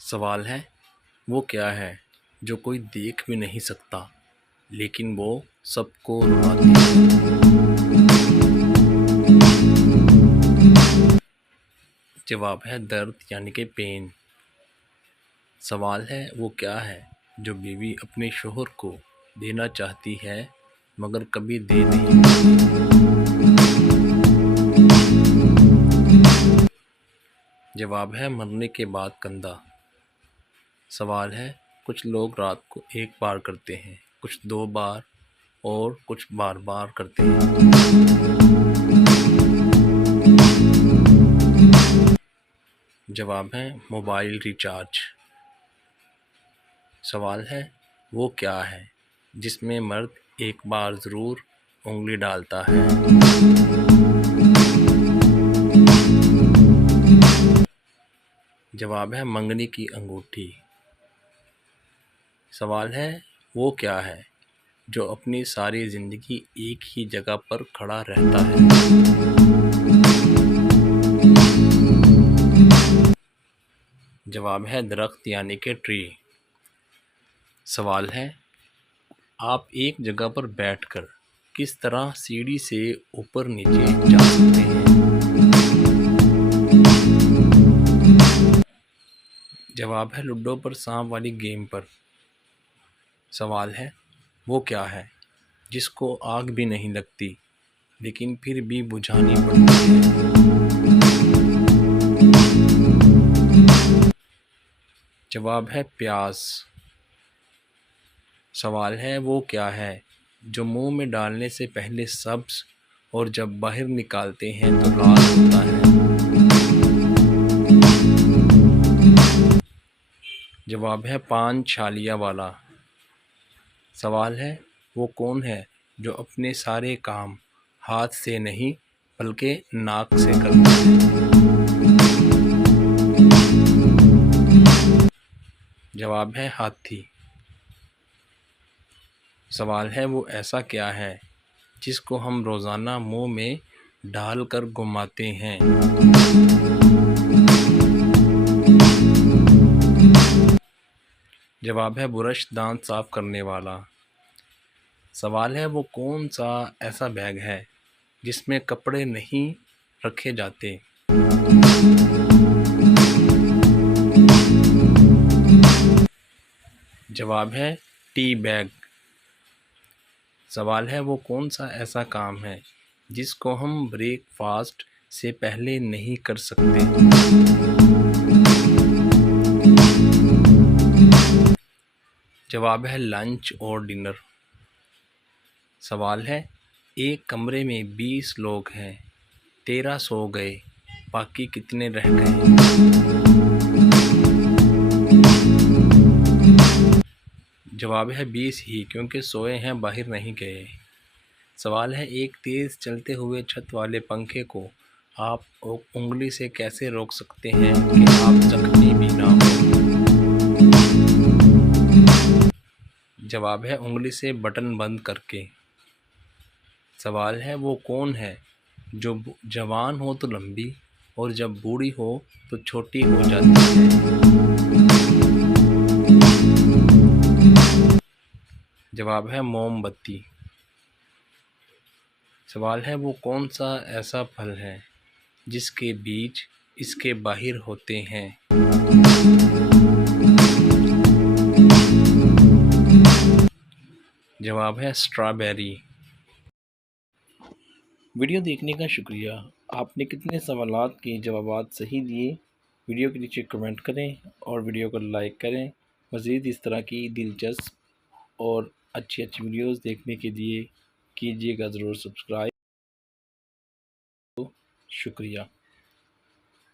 सवाल है वो क्या है जो कोई देख भी नहीं सकता लेकिन वो सबको रुलाती है। जवाब है दर्द यानी कि पेन। सवाल है वो क्या है जो बीवी अपने शोहर को देना चाहती है मगर कभी दे नहीं पाती। जवाब है मरने के बाद कंधा। सवाल है कुछ लोग रात को एक बार करते हैं, कुछ 2 बार और कुछ बार बार करते हैं। जवाब है मोबाइल रिचार्ज। सवाल है वो क्या है जिसमें मर्द एक बार ज़रूर उंगली डालता है। जवाब है मंगनी की अंगूठी। सवाल है वो क्या है जो अपनी सारी ज़िंदगी एक ही जगह पर खड़ा रहता है। जवाब है दरख्त यानी कि ट्री। सवाल है आप एक जगह पर बैठकर किस तरह सीढ़ी से ऊपर नीचे जा सकते हैं। जवाब है लूडो पर सांप वाली गेम पर। सवाल है वो क्या है जिसको आग भी नहीं लगती लेकिन फिर भी बुझानी पड़ती है। जवाब है प्यास। सवाल है वो क्या है जो मुंह में डालने से पहले सब्ज और जब बाहर निकालते हैं तो लाल होता है। जवाब है 5 छालियाँ वाला। सवाल है वो कौन है जो अपने सारे काम हाथ से नहीं बल्कि नाक से करता है। जवाब है हाथी। सवाल है वो ऐसा क्या है जिसको हम रोज़ाना मुंह में डाल कर घुमाते हैं। जवाब है ब्रश दांत साफ करने वाला। सवाल है वो कौन सा ऐसा बैग है जिसमें कपड़े नहीं रखे जाते। जवाब है टी बैग। सवाल है वो कौन सा ऐसा काम है जिसको हम ब्रेकफास्ट से पहले नहीं कर सकते। जवाब है लंच और डिनर। सवाल है एक कमरे में 20 लोग हैं, 13 सो गए, बाकी कितने रह गए। जवाब है 20 ही क्योंकि सोए हैं बाहर नहीं गए। सवाल है एक तेज़ चलते हुए छत वाले पंखे को आप उंगली से कैसे रोक सकते हैं कि आप जख्मी भी ना हो। जवाब है उंगली से बटन बंद करके। सवाल है वो कौन है जो जवान हो तो लंबी और जब बूढ़ी हो तो छोटी हो जाती है। जवाब है मोमबत्ती। सवाल है वो कौन सा ऐसा फल है जिसके बीज इसके बाहर होते हैं। जवाब है स्ट्रॉबेरी। वीडियो देखने का शुक्रिया। आपने कितने सवालात के जवाबात सही दिए। वीडियो के नीचे कमेंट करें और वीडियो को लाइक करें। मज़ीद इस तरह की दिलचस्प और अच्छी वीडियोस देखने के लिए कीजिएगा ज़रूर सब्सक्राइब। शुक्रिया।